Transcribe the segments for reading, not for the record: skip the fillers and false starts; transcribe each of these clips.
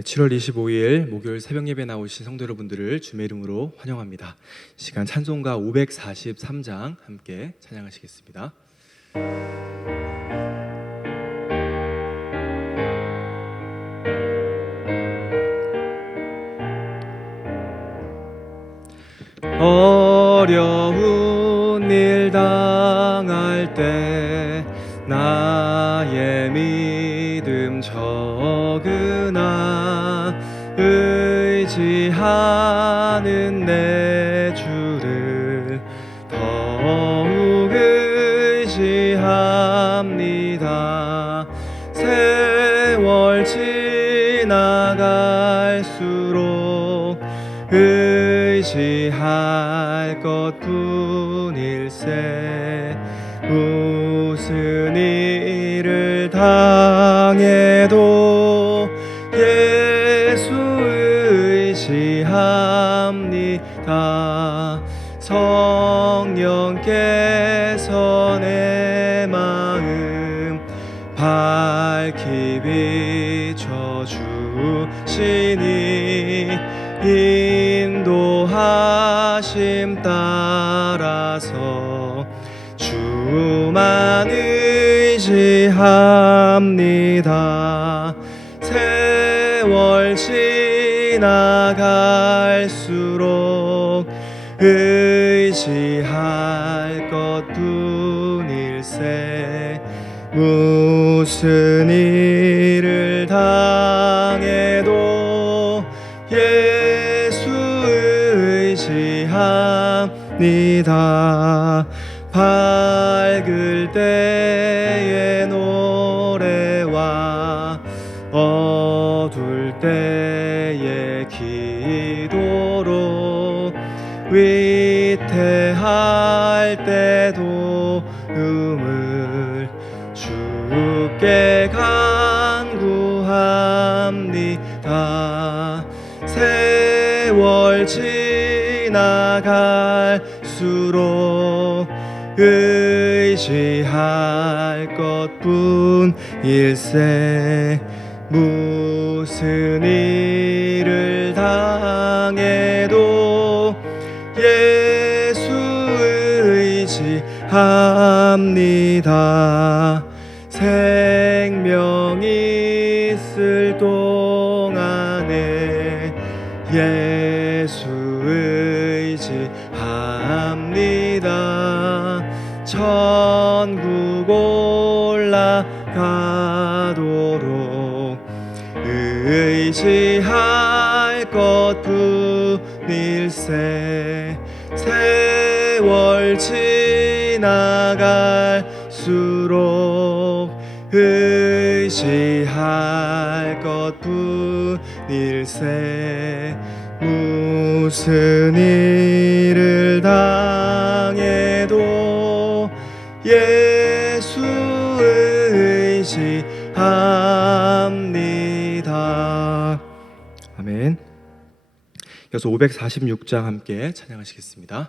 7월 25일 목요일 새벽 예배 나오신 성도 여러분들을 주의 이름으로 환영합니다. 시간 찬송가 543장 함께 찬양하시겠습니다. 어려운 일 당할 때 나의 믿음 적으나 의지하는 내 주를 더욱 의지합니다. 세월 지나갈수록 의지할 것뿐일세. 무슨 일을 당해도 예수 의지합니다. 성령께서 내 마음 밝히 비춰주시니 인도하심 따라서 주만 의지합니다. 세월 지나갈수록 의지할 것뿐일세. 무슨 일을 당해도 예수 의지합니다. 밝을 때의 노래와 어둘 때의 기도로 위태할 때도 음을 주께 간구합니다. 세월 지나갈수록 의지할 것뿐일세. 무슨 일을 당해도 예수 의지합니다. 생명이 있을 동안에 예수 의지합니다. 천국 올라가도록 의지할 것뿐일세. 세월 지나갈수록 의지할 것뿐일세. 무슨 일을 당해도 예수 의지합니다. 아멘. 이어서 546장 함께 찬양하시겠습니다.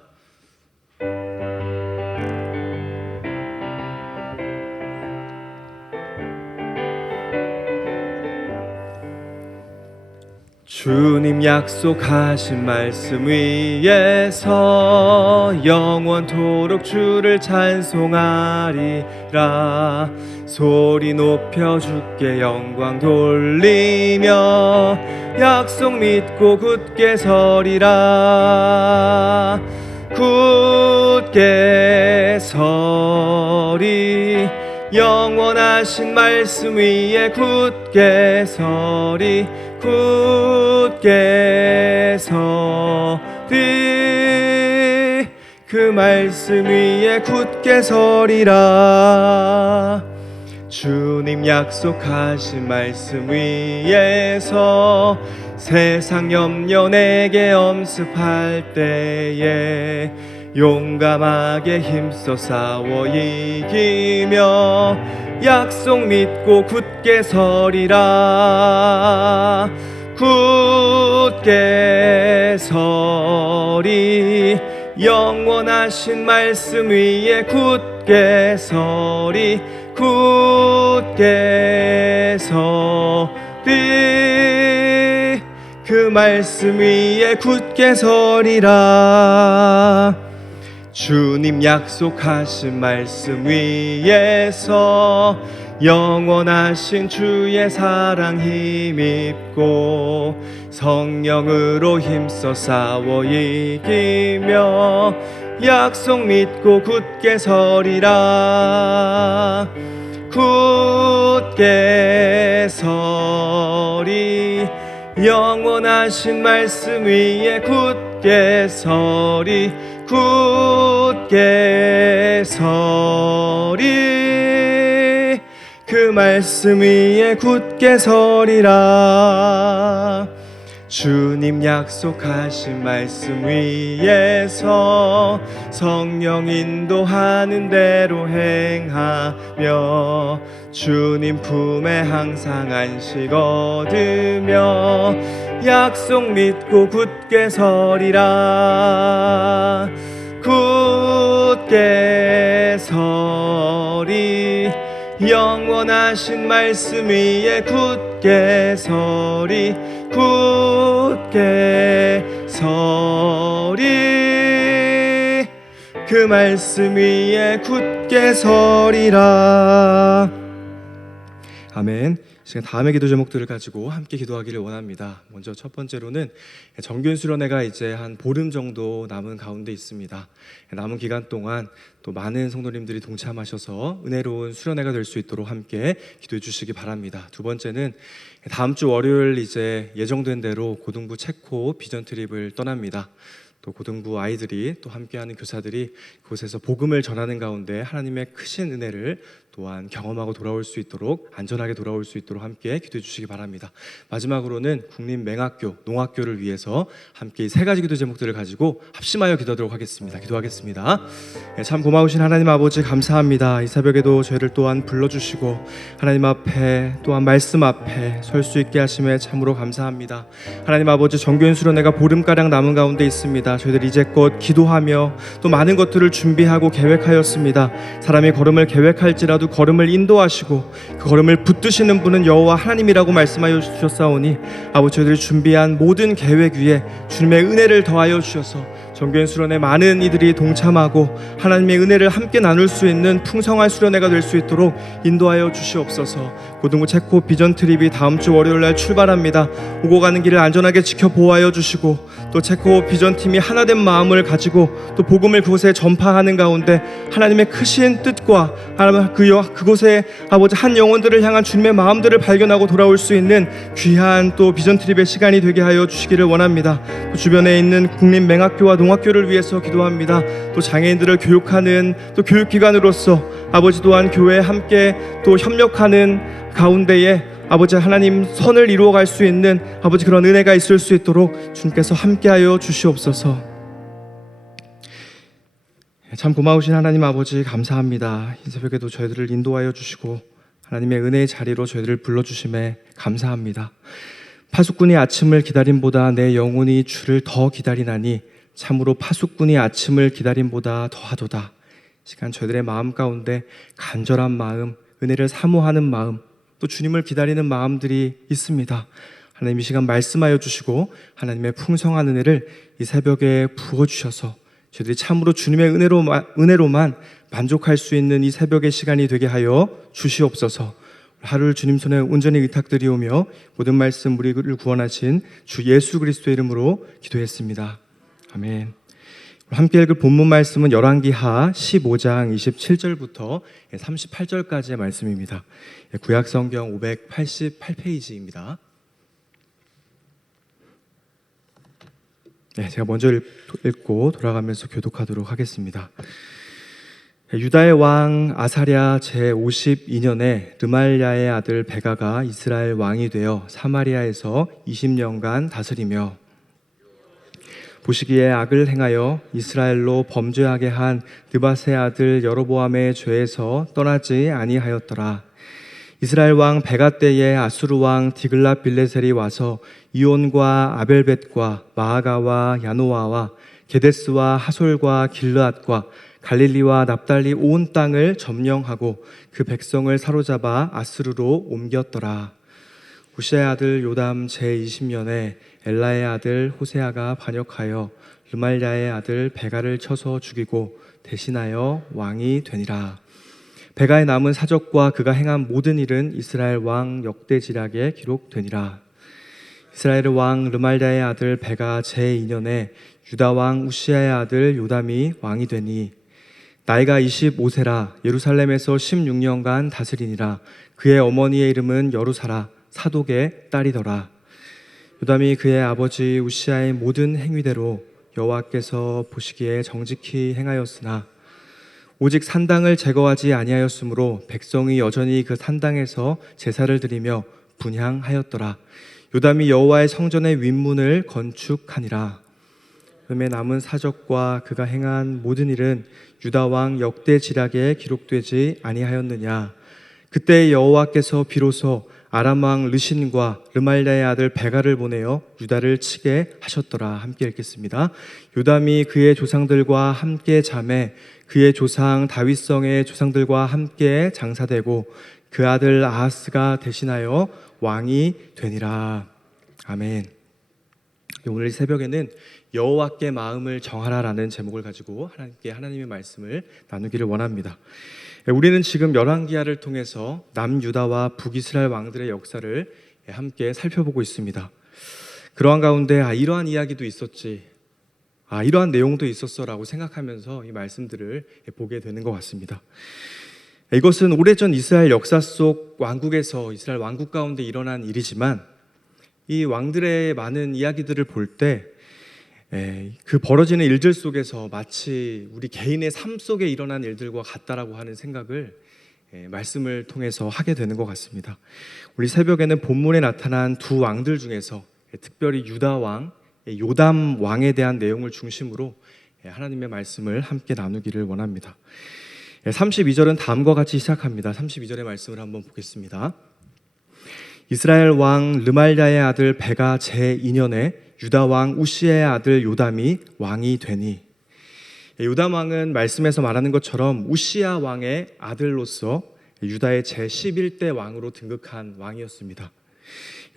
주님 약속하신 말씀 위에서 영원토록 주를 찬송하리라. 소리 높여 주께 영광 돌리며 약속 믿고 굳게 서리라. 굳게 서리. 영원하신 말씀 위에 굳게 서리. 굳게 서리. 그 말씀 위에 굳게 서리라. 주님 약속하신 말씀 위에서 세상 염려 내게 엄습할 때에 용감하게 힘써 싸워 이기며 약속 믿고 굳게 서리라. 굳게 서리. 영원하신 말씀 위에 굳게 서리. 굳게 서리. 그 말씀 위에 굳게 서리라. 주님 약속하신 말씀 위에서 영원하신 주의 사랑 힘입고 성령으로 힘써 싸워 이기며 약속 믿고 굳게 서리라. 굳게 서리 영원하신 말씀 위에 굳게 서리 굳게 서리 그 말씀 위에 굳게 서리라. 주님 약속하신 말씀 위에서 성령 인도하는 대로 행하며 주님 품에 항상 안식 얻으며 약속 믿고 굳게 서리라. 굳게 서리 영원하신 말씀 위에 굳게 서리 굳게 서리 그 말씀 위에 굳게 서리라. 아멘. 시간 다음의 기도 제목들을 가지고 함께 기도하기를 원합니다. 먼저 첫 번째로는 정규 수련회가 이제 한 보름 정도 남은 가운데 있습니다. 남은 기간 동안 또 많은 성도님들이 동참하셔서 은혜로운 수련회가 될 수 있도록 함께 기도해 주시기 바랍니다. 두 번째는 다음 주 월요일 이제 예정된 대로 고등부 체코 비전 트립을 떠납니다. 또 고등부 아이들이 또 함께하는 교사들이 그곳에서 복음을 전하는 가운데 하나님의 크신 은혜를 또한 경험하고 돌아올 수 있도록 안전하게 돌아올 수 있도록 함께 기도해 주시기 바랍니다. 마지막으로는 국립맹학교, 농학교를 위해서 함께 세 가지 기도 제목들을 가지고 합심하여 기도하도록 하겠습니다. 기도하겠습니다. 참 고마우신 하나님 아버지 감사합니다. 이 새벽에도 저희를 또한 불러주시고 하나님 앞에 또한 말씀 앞에 설 수 있게 하심에 참으로 감사합니다. 하나님 아버지 정교인 수련회가 보름가량 남은 가운데 있습니다. 저희들 이제껏 기도하며 또 많은 것들을 준비하고 계획하였습니다. 사람이 걸음을 계획할지라도 걸음을 인도하시고 그 걸음을 붙드시는 분은 여호와 하나님이라고 말씀하여 주셨사오니 아버지 저희들이 준비한 모든 계획 위에 주님의 은혜를 더하여 주셔서 정교인 수련회 많은 이들이 동참하고 하나님의 은혜를 함께 나눌 수 있는 풍성한 수련회가 될 수 있도록 인도하여 주시옵소서. 고등부 체코 비전 트립이 다음 주 월요일 날 출발합니다. 오고 가는 길을 안전하게 지켜 보호하여 주시고 또 체코 비전 팀이 하나된 마음을 가지고 또 복음을 그곳에 전파하는 가운데 하나님의 크신 뜻과 그곳에 아버지 한 영혼들을 향한 주님의 마음들을 발견하고 돌아올 수 있는 귀한 또 비전 트립의 시간이 되게 하여 주시기를 원합니다. 또 주변에 있는 국립맹학교와 농학교를 위해서 기도합니다. 또 장애인들을 교육하는 또 교육기관으로서 아버지 또한 교회에 함께 또 협력하는 가운데에 아버지 하나님 선을 이루어갈 수 있는 아버지 그런 은혜가 있을 수 있도록 주님께서 함께하여 주시옵소서. 참 고마우신 하나님 아버지 감사합니다. 이 새벽에도 저희들을 인도하여 주시고 하나님의 은혜의 자리로 저희들을 불러주심에 감사합니다. 파수꾼이 아침을 기다림보다 내 영혼이 주를 더 기다리나니 참으로 파수꾼이 아침을 기다림보다 더하도다. 시간 저희들의 마음 가운데 간절한 마음, 은혜를 사모하는 마음, 또 주님을 기다리는 마음들이 있습니다. 하나님 이 시간 말씀하여 주시고 하나님의 풍성한 은혜를 이 새벽에 부어주셔서 저희들이 참으로 주님의 은혜로만 만족할 수 있는 이 새벽의 시간이 되게 하여 주시옵소서. 하루를 주님 손에 온전히 의탁드리오며 모든 말씀 우리를 구원하신 주 예수 그리스도의 이름으로 기도했습니다. 아멘. 함께 읽을 본문 말씀은 열왕기하 15장 27절부터 38절까지의 말씀입니다. 구약성경 588페이지입니다. 제가 먼저 읽고 돌아가면서 교독하도록 하겠습니다. 유다의 왕 아사랴 제52년에 르말야의 아들 베가가 이스라엘 왕이 되어 사마리아에서 20년간 다스리며 보시기에 악을 행하여 이스라엘로 범죄하게 한 느밧의 아들 여로보암의 죄에서 떠나지 아니하였더라. 이스라엘 왕 베가 때에 아수르 왕 디글랏 빌레셀이 와서 이온과 아벨벳과 마아가와 야노아와 게데스와 하솔과 길르앗과 갈릴리와 납달리 온 땅을 점령하고 그 백성을 사로잡아 아스루로 옮겼더라. 우시아의 아들 요담 제20년에 엘라의 아들 호세아가 반역하여 르말랴의 아들 베가를 쳐서 죽이고 대신하여 왕이 되니라. 베가의 남은 사적과 그가 행한 모든 일은 이스라엘 왕 역대지략에 기록되니라. 이스라엘 왕 르말랴의 아들 베가 제2년에 유다 왕 우시아의 아들 요담이 왕이 되니 나이가 25세라. 예루살렘에서 16년간 다스리니라. 그의 어머니의 이름은 여루사라 사독의 딸이더라. 요담이 그의 아버지 우시아의 모든 행위대로 여호와께서 보시기에 정직히 행하였으나 오직 산당을 제거하지 아니하였으므로 백성이 여전히 그 산당에서 제사를 드리며 분향하였더라. 요담이 여호와의 성전의 윗문을 건축하니라. 그의 남은 사적과 그가 행한 모든 일은 유다 왕 역대지략에 기록되지 아니하였느냐. 그때 여호와께서 비로소 아람 왕 르신과 르말랴의 아들 베가를 보내어 유다를 치게 하셨더라. 함께 읽겠습니다. 요담이 그의 조상들과 함께 잠에 그의 조상 다윗성의 조상들과 함께 장사되고 그 아들 아하스가 대신하여 왕이 되니라. 아멘. 오늘 새벽에는 여호와께 마음을 정하라라는 제목을 가지고 하나님께 하나님의 말씀을 나누기를 원합니다. 우리는 지금 열왕기하를 통해서 남유다와 북이스라엘 왕들의 역사를 함께 살펴보고 있습니다. 그러한 가운데 이러한 이야기도 있었지, 이러한 내용도 있었어라고 생각하면서 이 말씀들을 보게 되는 것 같습니다. 이것은 오래전 이스라엘 역사 속 왕국에서 이스라엘 왕국 가운데 일어난 일이지만 이 왕들의 많은 이야기들을 볼 때 그 벌어지는 일들 속에서 마치 우리 개인의 삶 속에 일어난 일들과 같다라고 하는 생각을 말씀을 통해서 하게 되는 것 같습니다. 우리 새벽에는 본문에 나타난 두 왕들 중에서 특별히 유다 왕 요담 왕에 대한 내용을 중심으로 하나님의 말씀을 함께 나누기를 원합니다. 32절은 다음과 같이 시작합니다. 32절의 말씀을 한번 보겠습니다. 이스라엘 왕 르말랴의 아들 베가 제2년에 유다 왕 우시아의 아들 요담이 왕이 되니. 요담 왕은 말씀에서 말하는 것처럼 우시아 왕의 아들로서 유다의 제11대 왕으로 등극한 왕이었습니다.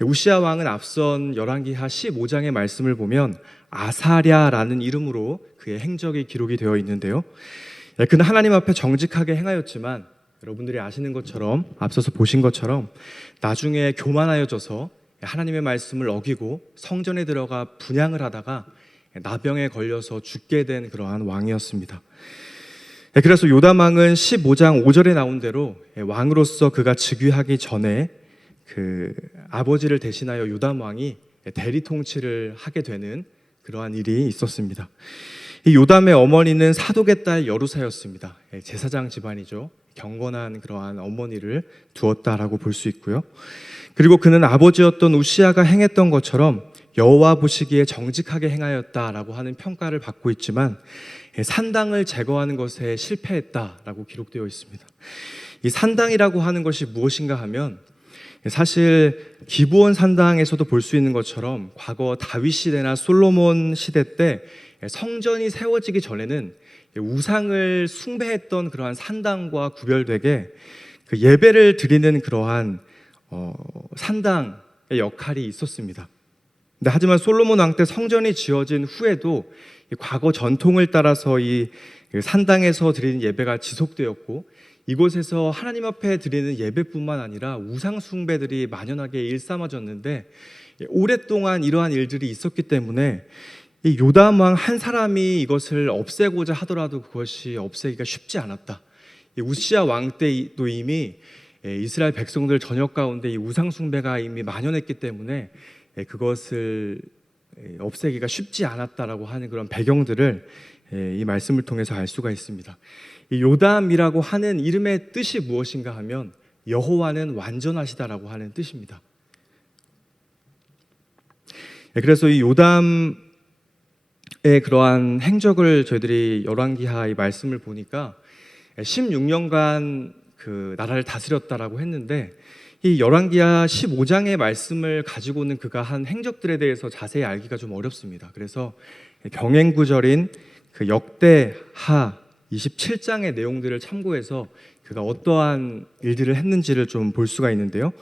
우시아 왕은 앞선 열왕기하 15장의 말씀을 보면 아사랴라는 이름으로 그의 행적이 기록이 되어 있는데요. 그는 하나님 앞에 정직하게 행하였지만 여러분들이 아시는 것처럼 앞서서 보신 것처럼 나중에 교만하여져서 하나님의 말씀을 어기고 성전에 들어가 분향을 하다가 나병에 걸려서 죽게 된 그러한 왕이었습니다. 그래서 요담 왕은 15장 5절에 나온 대로 왕으로서 그가 즉위하기 전에 그 아버지를 대신하여 요담 왕이 대리 통치를 하게 되는 그러한 일이 있었습니다. 이 요담의 어머니는 사독의 딸 여루사였습니다. 제사장 집안이죠. 경건한 그러한 어머니를 두었다라고 볼 수 있고요. 그리고 그는 아버지였던 우시아가 행했던 것처럼 여호와 보시기에 정직하게 행하였다라고 하는 평가를 받고 있지만 산당을 제거하는 것에 실패했다라고 기록되어 있습니다. 이 산당이라고 하는 것이 무엇인가 하면 사실 기브온 산당에서도 볼 수 있는 것처럼 과거 다윗 시대나 솔로몬 시대 때 성전이 세워지기 전에는 우상을 숭배했던 그러한 산당과 구별되게 그 예배를 드리는 그러한 산당의 역할이 있었습니다. 근데 하지만 솔로몬 왕 때 성전이 지어진 후에도 과거 전통을 따라서 이 산당에서 드리는 예배가 지속되었고 이곳에서 하나님 앞에 드리는 예배뿐만 아니라 우상 숭배들이 만연하게 일삼아졌는데 오랫동안 이러한 일들이 있었기 때문에 이 요담 왕 한 사람이 이것을 없애고자 하더라도 그것이 없애기가 쉽지 않았다. 이 우시아 왕 때도 이미 이스라엘 백성들 전역 가운데 이 우상 숭배가 이미 만연했기 때문에 그것을 없애기가 쉽지 않았다라고 하는 그런 배경들을 이 말씀을 통해서 알 수가 있습니다. 이 요담이라고 하는 이름의 뜻이 무엇인가 하면 여호와는 완전하시다라고 하는 뜻입니다. 그래서 이 요담의 그러한 행적을 저희들이 열왕기하 이 말씀을 보니까 16년간 그 나라를 다스렸다라고 했는데 이 열왕기하 15장의 말씀을 가지고는 그가 한 행적들에 대해서 자세히 알기가 좀 어렵습니다. 그래서 병행구절인 그 역대하 27장의 내용들을 참고해서 그가 어떠한 일들을 했는지를 좀 볼 수가 있는데요.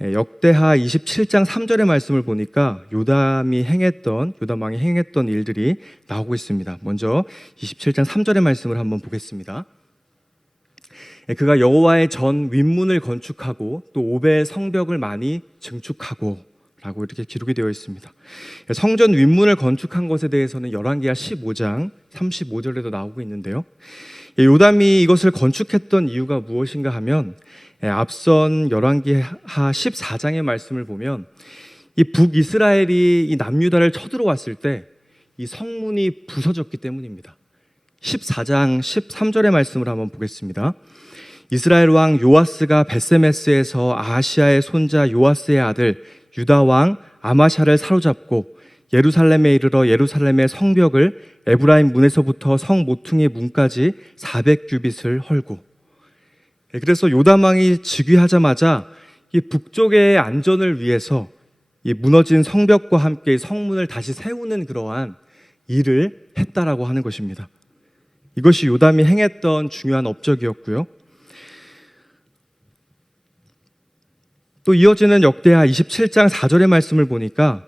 역대하 27장 3절의 말씀을 보니까 요담 왕이 행했던 일들이 나오고 있습니다. 먼저 27장 3절의 말씀을 한번 보겠습니다. 그가 여호와의 전 윗문을 건축하고 또 5배 성벽을 많이 증축하고 라고 이렇게 기록이 되어 있습니다. 성전 윗문을 건축한 것에 대해서는 열왕기하 15장 35절에도 나오고 있는데요. 요담이 이것을 건축했던 이유가 무엇인가 하면 앞선 열왕기하 14장의 말씀을 보면 이 북이스라엘이 이 남유다를 쳐들어왔을 때 이 성문이 부서졌기 때문입니다. 14장 13절의 말씀을 한번 보겠습니다. 이스라엘 왕 요아스가 베세메스에서 아하시아의 손자 요아스의 아들 유다 왕 아마샤를 사로잡고 예루살렘에 이르러 예루살렘의 성벽을 에브라임 문에서부터 성 모퉁이 문까지 400규빗을 헐고, 그래서 요담 왕이 즉위하자마자 이 북쪽의 안전을 위해서 이 무너진 성벽과 함께 성문을 다시 세우는 그러한 일을 했다라고 하는 것입니다. 이것이 요담이 행했던 중요한 업적이었고요. 또 이어지는 역대하 27장 4절의 말씀을 보니까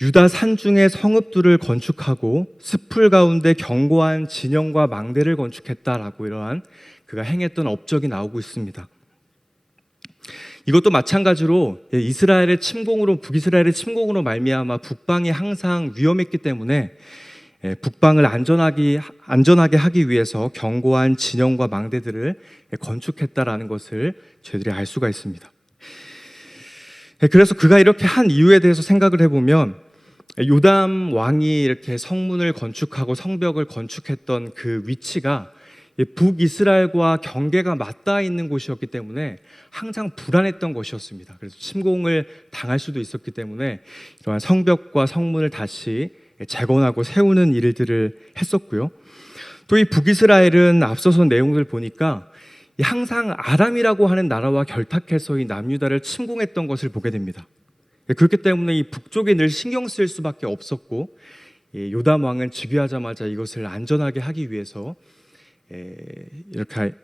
유다 산중에 성읍들을 건축하고 숲풀 가운데 견고한 진영과 망대를 건축했다라고 이러한 그가 행했던 업적이 나오고 있습니다. 이것도 마찬가지로 북이스라엘의 침공으로 말미암아 북방이 항상 위험했기 때문에 북방을 안전하게 하기 위해서 견고한 진영과 망대들을 건축했다라는 것을 저희들이 알 수가 있습니다. 그래서 그가 이렇게 한 이유에 대해서 생각을 해보면 요담 왕이 이렇게 성문을 건축하고 성벽을 건축했던 그 위치가 북이스라엘과 경계가 맞닿아 있는 곳이었기 때문에 항상 불안했던 것이었습니다. 그래서 침공을 당할 수도 있었기 때문에 이러한 성벽과 성문을 다시 재건하고 세우는 일들을 했었고요. 또 이 북이스라엘은 앞서서 내용을 보니까 항상 아람이라고 하는 나라와 결탁해서 이 남유다를 침공했던 것을 보게 됩니다. 그렇기 때문에 이 북쪽에 늘 신경 쓸 수밖에 없었고, 요담 왕은 즉위하자마자 이것을 안전하게 하기 위해서 이렇게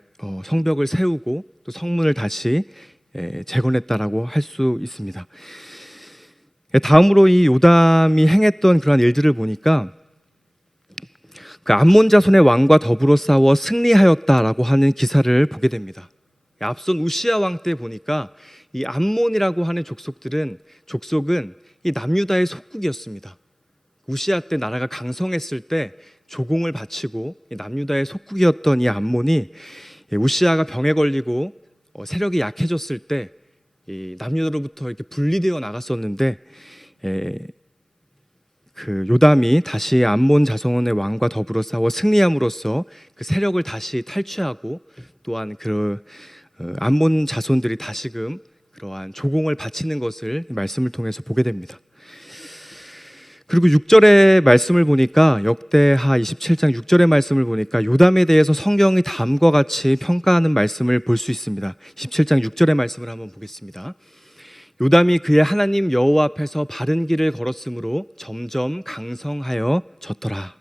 성벽을 세우고 또 성문을 다시 재건했다라고 할 수 있습니다. 다음으로 이 요담이 행했던 그러한 일들을 보니까 그 암몬 자손의 왕과 더불어 싸워 승리하였다라고 하는 기사를 보게 됩니다. 앞선 우시야 왕 때 보니까 이 암몬이라고 하는 족속은 이 남유다의 속국이었습니다. 우시야 때 나라가 강성했을 때 조공을 바치고 남유다의 속국이었던 이 암몬이 우시야가 병에 걸리고 세력이 약해졌을 때 이 남유다로부터 이렇게 분리되어 나갔었는데, 그 요담이 다시 암몬 자손의 왕과 더불어 싸워 승리함으로써 그 세력을 다시 탈취하고 또한 그 암몬 자손들이 다시금 그러한 조공을 바치는 것을 말씀을 통해서 보게 됩니다. 그리고 6절의 말씀을 보니까 역대하 27장 6절의 말씀을 보니까 요담에 대해서 성경이 다음과 같이 평가하는 말씀을 볼 수 있습니다. 27장 6절의 말씀을 한번 보겠습니다. 요담이 그의 하나님 여호와 앞에서 바른 길을 걸었으므로 점점 강성하여졌더라.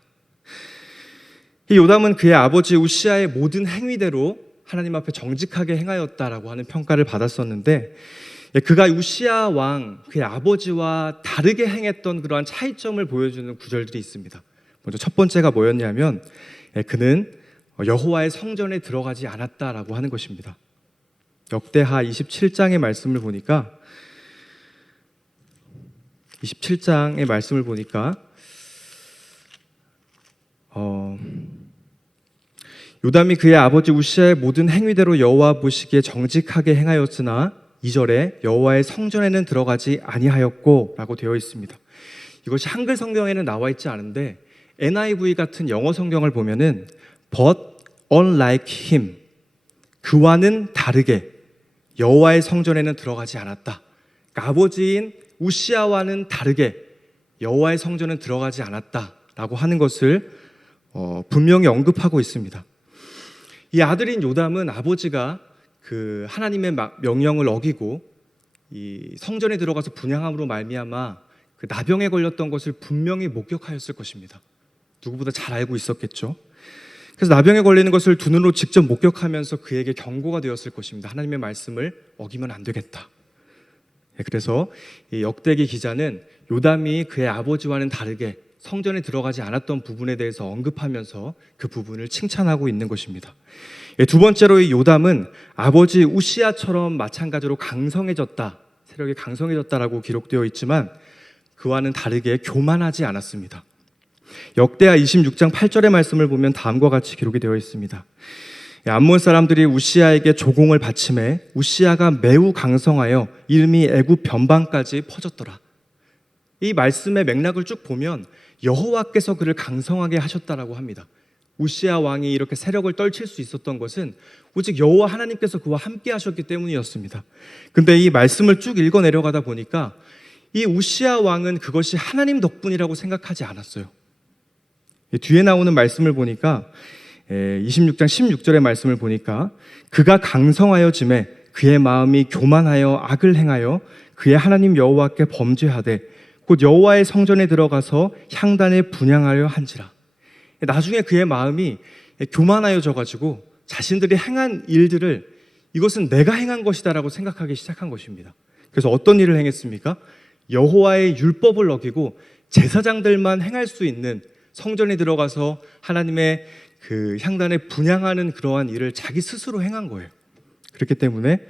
이 요담은 그의 아버지 우시야의 모든 행위대로 하나님 앞에 정직하게 행하였다라고 하는 평가를 받았었는데, 그가 우시야 왕 그의 아버지와 다르게 행했던 그러한 차이점을 보여주는 구절들이 있습니다. 먼저 첫 번째가 뭐였냐면 그는 여호와의 성전에 들어가지 않았다라고 하는 것입니다. 역대하 27장의 말씀을 보니까 요담이 그의 아버지 우시야의 모든 행위대로 여호와 보시기에 정직하게 행하였으나 2절에 여호와의 성전에는 들어가지 아니하였고 라고 되어 있습니다. 이것이 한글 성경에는 나와 있지 않은데 NIV 같은 영어 성경을 보면은 But unlike him, 그와는 다르게 여호와의 성전에는 들어가지 않았다. 그러니까 아버지인 우시야와는 다르게 여호와의 성전은 들어가지 않았다라고 하는 것을 분명히 언급하고 있습니다. 이 아들인 요담은 아버지가 그 하나님의 명령을 어기고 이 성전에 들어가서 분향함으로 말미암아 그 나병에 걸렸던 것을 분명히 목격하였을 것입니다. 누구보다 잘 알고 있었겠죠. 그래서 나병에 걸리는 것을 두 눈으로 직접 목격하면서 그에게 경고가 되었을 것입니다. 하나님의 말씀을 어기면 안 되겠다. 그래서 이 역대기 기자는 요담이 그의 아버지와는 다르게 성전에 들어가지 않았던 부분에 대해서 언급하면서 그 부분을 칭찬하고 있는 것입니다. 두 번째로 이 요담은 아버지 우시야처럼 마찬가지로 강성해졌다, 세력이 강성해졌다라고 기록되어 있지만 그와는 다르게 교만하지 않았습니다. 역대하 26장 8절의 말씀을 보면 다음과 같이 기록이 되어 있습니다. 암몬 사람들이 우시야에게 조공을 바치매 우시야가 매우 강성하여 이름이 애굽 변방까지 퍼졌더라. 이 말씀의 맥락을 쭉 보면 여호와께서 그를 강성하게 하셨다라고 합니다. 우시야 왕이 이렇게 세력을 떨칠 수 있었던 것은 오직 여호와 하나님께서 그와 함께 하셨기 때문이었습니다. 근데 이 말씀을 쭉 읽어 내려가다 보니까 이 우시야 왕은 그것이 하나님 덕분이라고 생각하지 않았어요. 뒤에 나오는 말씀을 보니까 26장 16절의 말씀을 보니까 그가 강성하여짐에 그의 마음이 교만하여 악을 행하여 그의 하나님 여호와께 범죄하되 곧 여호와의 성전에 들어가서 향단을 분향하려 한지라. 나중에 그의 마음이 교만하여져 가지고 자신들이 행한 일들을 이것은 내가 행한 것이다라고 생각하기 시작한 것입니다. 그래서 어떤 일을 행했습니까? 여호와의 율법을 어기고 제사장들만 행할 수 있는 성전에 들어가서 하나님의 그 향단을 분향하는 그러한 일을 자기 스스로 행한 거예요. 그렇기 때문에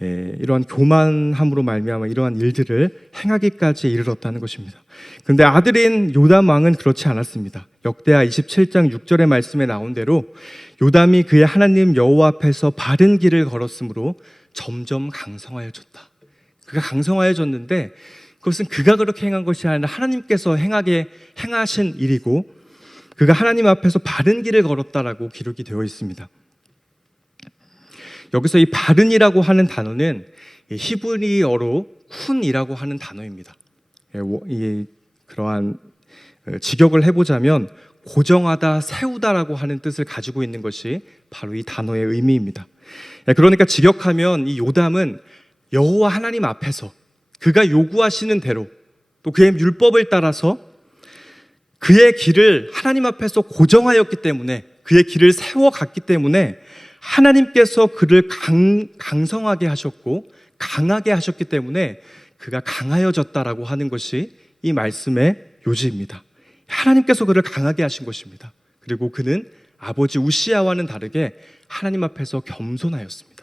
이러한 교만함으로 말미암아 이러한 일들을 행하기까지 이르렀다는 것입니다. 그런데 아들인 요담 왕은 그렇지 않았습니다. 역대하 27장 6절의 말씀에 나온 대로 요담이 그의 하나님 여호와 앞에서 바른 길을 걸었으므로 점점 강성하여졌다. 그가 강성하여졌는데 그것은 그가 그렇게 행한 것이 아니라 하나님께서 행하신 일이고 그가 하나님 앞에서 바른 길을 걸었다라고 기록이 되어 있습니다. 여기서 이 바른이라고 하는 단어는 히브리어로 쿤이라고 하는 단어입니다. 그러한 직역을 해보자면 고정하다, 세우다라고 하는 뜻을 가지고 있는 것이 바로 이 단어의 의미입니다. 그러니까 직역하면 이 요담은 여호와 하나님 앞에서 그가 요구하시는 대로 또 그의 율법을 따라서 그의 길을 하나님 앞에서 고정하였기 때문에 그의 길을 세워갔기 때문에 하나님께서 그를 강성하게 하셨고 강하게 하셨기 때문에 그가 강하여졌다라고 하는 것이 이 말씀의 요지입니다. 하나님께서 그를 강하게 하신 것입니다. 그리고 그는 아버지 우시야와는 다르게 하나님 앞에서 겸손하였습니다.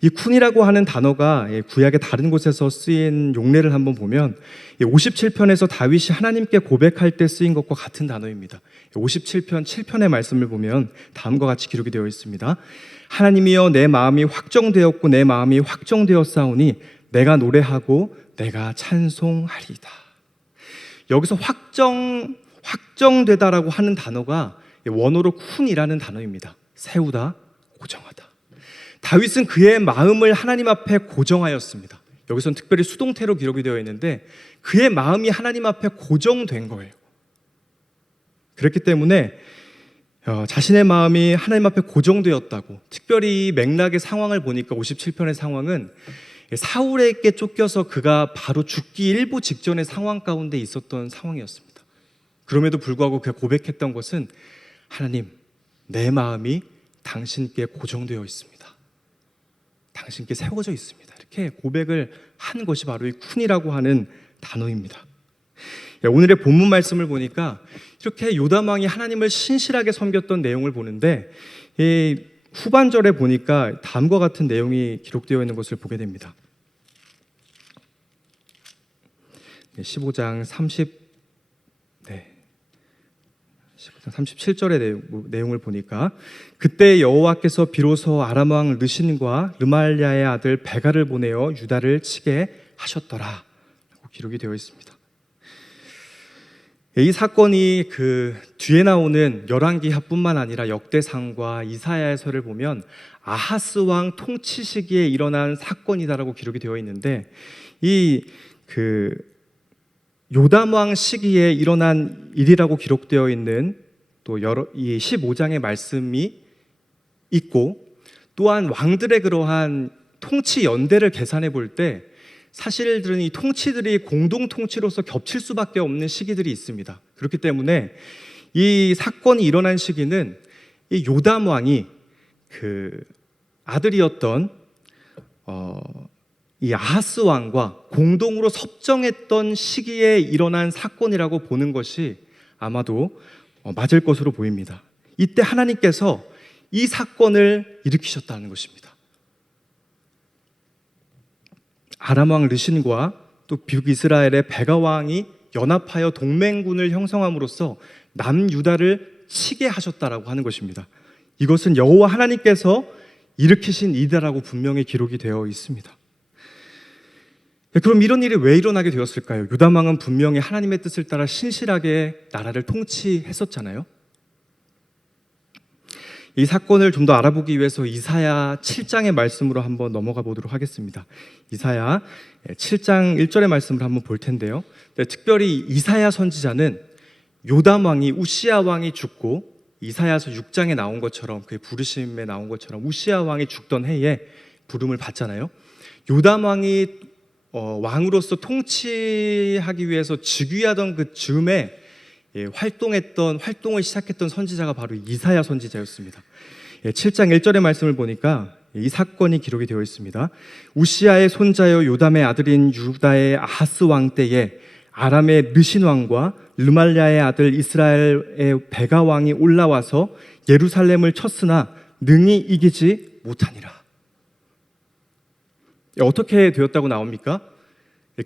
이 쿤이라고 하는 단어가 구약의 다른 곳에서 쓰인 용례를 한번 보면 57편에서 다윗이 하나님께 고백할 때 쓰인 것과 같은 단어입니다. 57편 7편의 말씀을 보면 다음과 같이 기록이 되어 있습니다. 하나님이여 내 마음이 확정되었고 내 마음이 확정되었사오니 내가 노래하고 내가 찬송하리이다. 여기서 확정되다라고 하는 단어가 원어로 쿤이라는 단어입니다. 세우다, 고정하다. 다윗은 그의 마음을 하나님 앞에 고정하였습니다. 여기서는 특별히 수동태로 기록이 되어 있는데 그의 마음이 하나님 앞에 고정된 거예요. 그렇기 때문에 자신의 마음이 하나님 앞에 고정되었다고, 특별히 맥락의 상황을 보니까 57편의 상황은 사울에게 쫓겨서 그가 바로 죽기 일부 직전의 상황 가운데 있었던 상황이었습니다. 그럼에도 불구하고 그가 고백했던 것은 하나님, 내 마음이 당신께 고정되어 있습니다. 당신께 세워져 있습니다. 이렇게 고백을 한 것이 바로 이 쿤이라고 하는 단어입니다. 오늘의 본문 말씀을 보니까 이렇게 요담 왕이 하나님을 신실하게 섬겼던 내용을 보는데 이 후반절에 보니까 다음과 같은 내용이 기록되어 있는 것을 보게 됩니다. 15장 37절의 내용을 보니까 그때 여호와께서 비로소 아람 왕 르신과 르말랴의 아들 베가를 보내어 유다를 치게 하셨더라 라고 기록이 되어 있습니다. 이 사건이 그 뒤에 나오는 열왕기하뿐만 아니라 역대상과 이사야서를 보면 아하스 왕 통치 시기에 일어난 사건이다라고 기록이 되어 있는데 이 요담 왕 시기에 일어난 일이라고 기록되어 있는 또 이 15장의 말씀이 있고, 또한 왕들의 그러한 통치 연대를 계산해 볼 때 사실들은 이 통치들이 공동 통치로서 겹칠 수밖에 없는 시기들이 있습니다. 그렇기 때문에 이 사건이 일어난 시기는 이 요담 왕이 그 아들이었던 이 아하스 왕과 공동으로 섭정했던 시기에 일어난 사건이라고 보는 것이 아마도 맞을 것으로 보입니다. 이때 하나님께서 이 사건을 일으키셨다는 것입니다. 아람 왕 르신과 또 북이스라엘의 베가 왕이 연합하여 동맹군을 형성함으로써 남유다를 치게 하셨다라고 하는 것입니다. 이것은 여호와 하나님께서 일으키신 일이라고 분명히 기록이 되어 있습니다. 그럼 이런 일이 왜 일어나게 되었을까요? 유다 왕은 분명히 하나님의 뜻을 따라 신실하게 나라를 통치했었잖아요. 이 사건을 좀 더 알아보기 위해서 이사야 7장의 말씀으로 한번 넘어가 보도록 하겠습니다. 이사야 7장 1절의 말씀을 한번 볼 텐데요. 특별히 이사야 선지자는 요담 왕이 우시야 왕이 죽고 이사야서 6장에 나온 것처럼 그의 부르심에 나온 것처럼 우시야 왕이 죽던 해에 부름을 받잖아요. 요담 왕이 왕으로서 통치하기 위해서 즉위하던 그 즈음에 활동을 시작했던 선지자가 바로 이사야 선지자였습니다. 7장 1절의 말씀을 보니까 이 사건이 기록이 되어 있습니다. 우시야의 손자여 요담의 아들인 유다의 아하스 왕 때에 아람의 르신 왕과 르말랴의 아들 이스라엘의 베가 왕이 올라와서 예루살렘을 쳤으나 능히 이기지 못하니라. 어떻게 되었다고 나옵니까?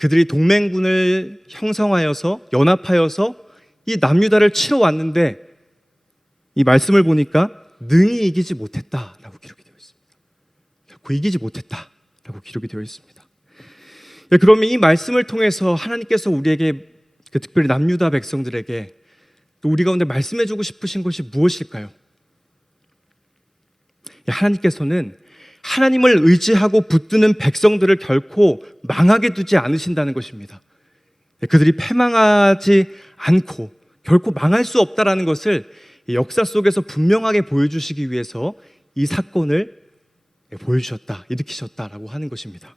그들이 동맹군을 형성하여서 연합하여서 이 남유다를 치러 왔는데 이 말씀을 보니까 능히 이기지 못했다라고 기록이 되어 있습니다. 결코 이기지 못했다라고 기록이 되어 있습니다. 그러면 이 말씀을 통해서 하나님께서 우리에게 특별히 남유다 백성들에게 또 우리 가운데 말씀해주고 싶으신 것이 무엇일까요? 하나님께서는 하나님을 의지하고 붙드는 백성들을 결코 망하게 두지 않으신다는 것입니다. 그들이 패망하지 않고 결코 망할 수 없다는 것을 역사 속에서 분명하게 보여주시기 위해서 이 사건을 보여주셨다, 일으키셨다라고 하는 것입니다.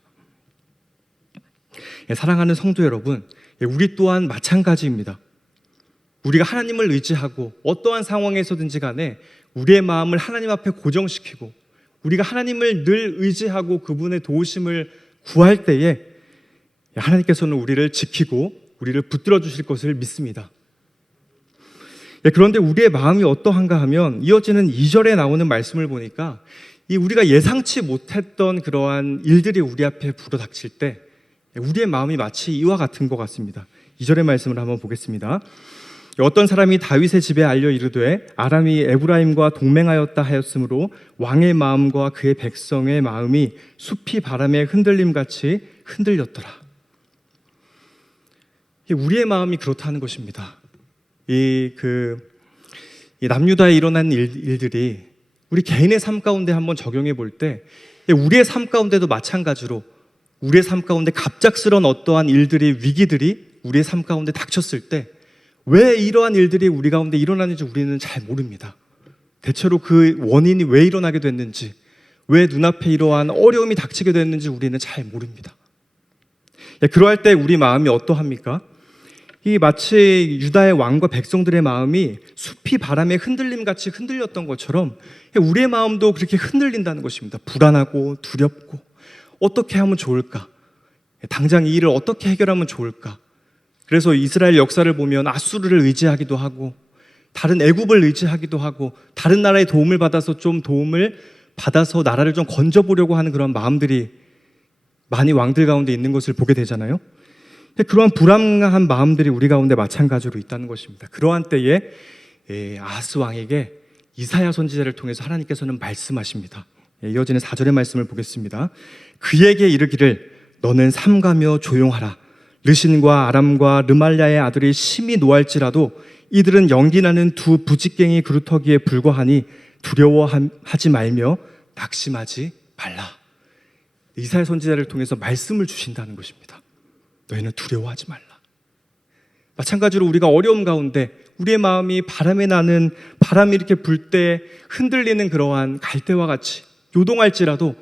사랑하는 성도 여러분, 우리 또한 마찬가지입니다. 우리가 하나님을 의지하고 어떠한 상황에서든지 간에 우리의 마음을 하나님 앞에 고정시키고 우리가 하나님을 늘 의지하고 그분의 도우심을 구할 때에 하나님께서는 우리를 지키고 우리를 붙들어 주실 것을 믿습니다. 그런데 우리의 마음이 어떠한가 하면 이어지는 2절에 나오는 말씀을 보니까 우리가 예상치 못했던 그러한 일들이 우리 앞에 불어닥칠 때 우리의 마음이 마치 이와 같은 것 같습니다. 2절의 말씀을 한번 보겠습니다. 어떤 사람이 다윗의 집에 알려 이르되 아람이 에브라임과 동맹하였다 하였으므로 왕의 마음과 그의 백성의 마음이 숲이 바람에 흔들림같이 흔들렸더라. 우리의 마음이 그렇다는 것입니다. 이 남유다에 일어난 일들이 우리 개인의 삶 가운데 한번 적용해 볼 때 우리의 삶 가운데도 마찬가지로 우리의 삶 가운데 갑작스러운 어떠한 일들이 위기들이 우리의 삶 가운데 닥쳤을 때 왜 이러한 일들이 우리 가운데 일어나는지 우리는 잘 모릅니다. 대체로 그 원인이 왜 일어나게 됐는지, 왜 눈앞에 이러한 어려움이 닥치게 됐는지 우리는 잘 모릅니다. 그러할 때 우리 마음이 어떠합니까? 이 마치 유다의 왕과 백성들의 마음이 숲이 바람에 흔들림같이 흔들렸던 것처럼 우리의 마음도 그렇게 흔들린다는 것입니다. 불안하고 두렵고 어떻게 하면 좋을까? 당장 이 일을 어떻게 해결하면 좋을까? 그래서 이스라엘 역사를 보면 아수르를 의지하기도 하고 다른 애굽을 의지하기도 하고 다른 나라의 도움을 받아서 나라를 좀 건져보려고 하는 그런 마음들이 많이 왕들 가운데 있는 것을 보게 되잖아요. 그러한 불안한 마음들이 우리 가운데 마찬가지로 있다는 것입니다. 그러한 때에 아하스 왕에게 이사야 선지자를 통해서 하나님께서는 말씀하십니다. 이어지는 4절의 말씀을 보겠습니다. 그에게 이르기를 너는 삼가며 조용하라. 르신과 아람과 르말랴의 아들이 심히 노할지라도 이들은 연기나는 두 부직갱이 그루터기에 불과하니 두려워하지 말며 낙심하지 말라. 이사야 선지자를 통해서 말씀을 주신다는 것입니다. 너희는 두려워하지 말라. 마찬가지로 우리가 어려움 가운데 우리의 마음이 바람이 이렇게 불 때 흔들리는 그러한 갈대와 같이 요동할지라도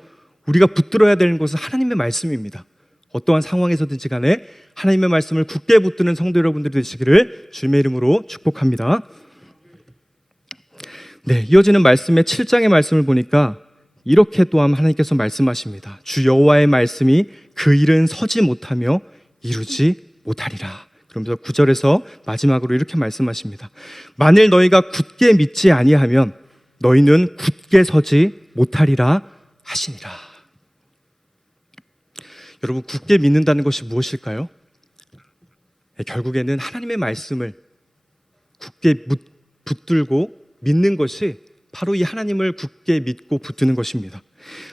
우리가 붙들어야 되는 것은 하나님의 말씀입니다. 어떠한 상황에서든지 간에 하나님의 말씀을 굳게 붙드는 성도 여러분들이 되시기를 주님의 이름으로 축복합니다. 이어지는 말씀의 7장의 말씀을 보니까 이렇게 또한 하나님께서 말씀하십니다. 주 여호와의 말씀이 그 일은 서지 못하며 이루지 못하리라. 그러면서 9절에서 마지막으로 이렇게 말씀하십니다. 만일 너희가 굳게 믿지 아니하면 너희는 굳게 서지 못하리라 하시니라. 여러분, 굳게 믿는다는 것이 무엇일까요? 결국에는 하나님의 말씀을 굳게 붙들고 믿는 것이 바로 이 하나님을 굳게 믿고 붙드는 것입니다.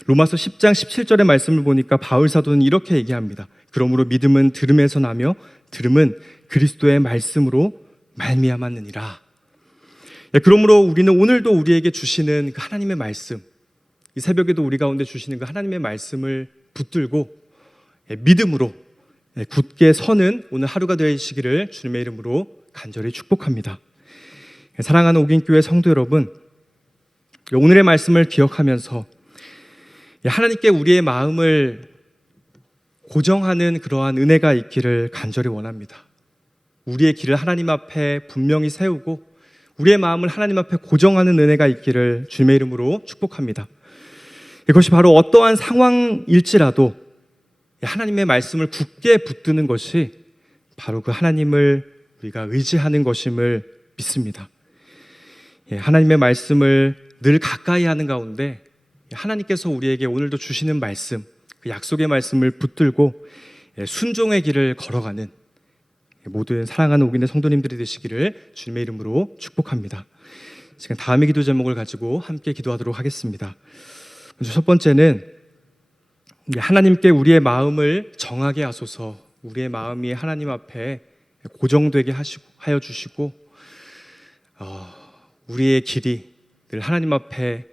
로마서 10장 17절의 말씀을 보니까 바울 사도는 이렇게 얘기합니다. 그러므로 믿음은 들음에서 나며 들음은 그리스도의 말씀으로 말미암았느니라. 그러므로 우리는 오늘도 우리에게 주시는 그 하나님의 말씀, 이 새벽에도 우리 가운데 주시는 그 하나님의 말씀을 붙들고 믿음으로 굳게 서는 오늘 하루가 되시기를 주님의 이름으로 간절히 축복합니다. 사랑하는 옥인교회 성도 여러분, 오늘의 말씀을 기억하면서 하나님께 우리의 마음을 고정하는 그러한 은혜가 있기를 간절히 원합니다. 우리의 길을 하나님 앞에 분명히 세우고 우리의 마음을 하나님 앞에 고정하는 은혜가 있기를 주님의 이름으로 축복합니다. 이것이 바로 어떠한 상황일지라도 하나님의 말씀을 굳게 붙드는 것이 바로 그 하나님을 우리가 의지하는 것임을 믿습니다. 하나님의 말씀을 늘 가까이 하는 가운데 하나님께서 우리에게 오늘도 주시는 말씀, 그 약속의 말씀을 붙들고 순종의 길을 걸어가는 모든 사랑하는 옥인의 성도님들이 되시기를 주님의 이름으로 축복합니다. 지금 다음의 기도 제목을 가지고 함께 기도하도록 하겠습니다. 먼저 첫 번째는 하나님께 우리의 마음을 정하게 하소서. 우리의 마음이 하나님 앞에 고정되게 하여 주시고 우리의 길이 늘 하나님 앞에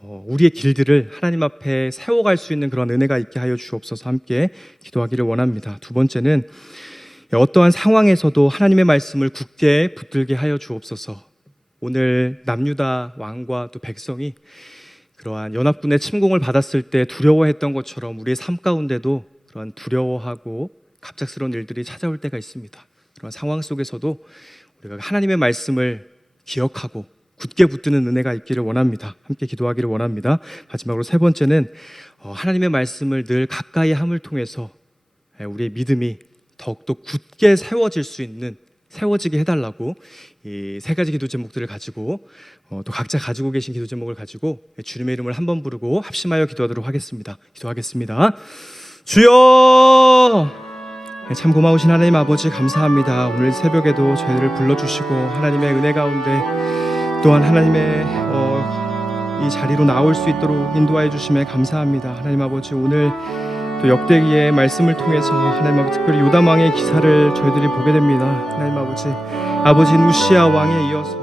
우리의 길들을 하나님 앞에 세워갈 수 있는 그런 은혜가 있게 하여 주옵소서. 함께 기도하기를 원합니다. 두 번째는 어떠한 상황에서도 하나님의 말씀을 굳게 붙들게 하여 주옵소서. 오늘 남유다 왕과 또 백성이 그러한 연합군의 침공을 받았을 때 두려워했던 것처럼 우리의 삶 가운데도 그러한 두려워하고 갑작스러운 일들이 찾아올 때가 있습니다. 그런 상황 속에서도 우리가 하나님의 말씀을 기억하고 굳게 붙드는 은혜가 있기를 원합니다. 함께 기도하기를 원합니다. 마지막으로 세 번째는 하나님의 말씀을 늘 가까이 함을 통해서 우리의 믿음이 더욱더 굳게 세워지게 해달라고 이 세 가지 기도 제목들을 가지고 또 각자 가지고 계신 기도 제목을 가지고 주님의 이름을 한번 부르고 합심하여 기도하도록 하겠습니다. 기도하겠습니다. 주여! 참 고마우신 하나님 아버지 감사합니다. 오늘 새벽에도 저희들을 불러주시고 하나님의 은혜 가운데 또한 하나님의 이 자리로 나올 수 있도록 인도하여 주심에 감사합니다. 하나님 아버지, 오늘 또 역대기의 말씀을 통해서 하나님 아버지 특별히 요담 왕의 기사를 저희들이 보게 됩니다. 하나님 아버지, 아버지인 우시아 왕에 이어서